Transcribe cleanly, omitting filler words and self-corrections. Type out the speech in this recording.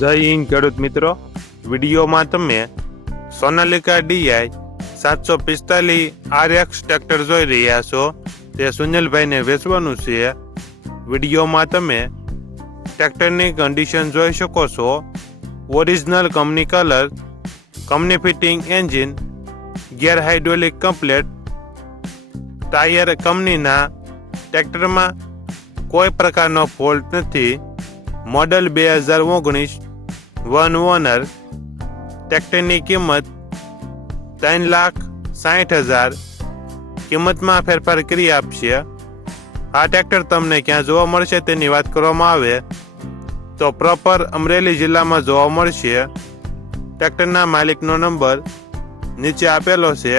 જય હિન્દ ખેડૂત મિત્રો, વિડીયોમાં તમે સોનાલિકા DI 745 RX ટ્રેક્ટર જોઈ રહ્યા છો. તે સુનિલભાઈને વેચવાનું છે. વિડીયોમાં તમે ટ્રેક્ટરની કન્ડિશન જોઈ શકો છો. Original company colour, company fitting engine, gear hydraulic complete, tyre કંપનીના. ટ્રેક્ટરમાં કોઈ પ્રકારનો ફોલ્ટ નથી. Model 2019, one owner. ટ્રેક્ટરની કિંમત 3,60,000. કિંમતમાં ફેરફાર કરી આપશે. આ ટ્રેક્ટર તમને ક્યાં જોવા મળશે તેની વાત કરવામાં આવે તો પ્રોપર અમરેલી જિલ્લામાં જોવા મળશે. ટ્રેક્ટરના માલિકનો નંબર નીચે આપેલો છે.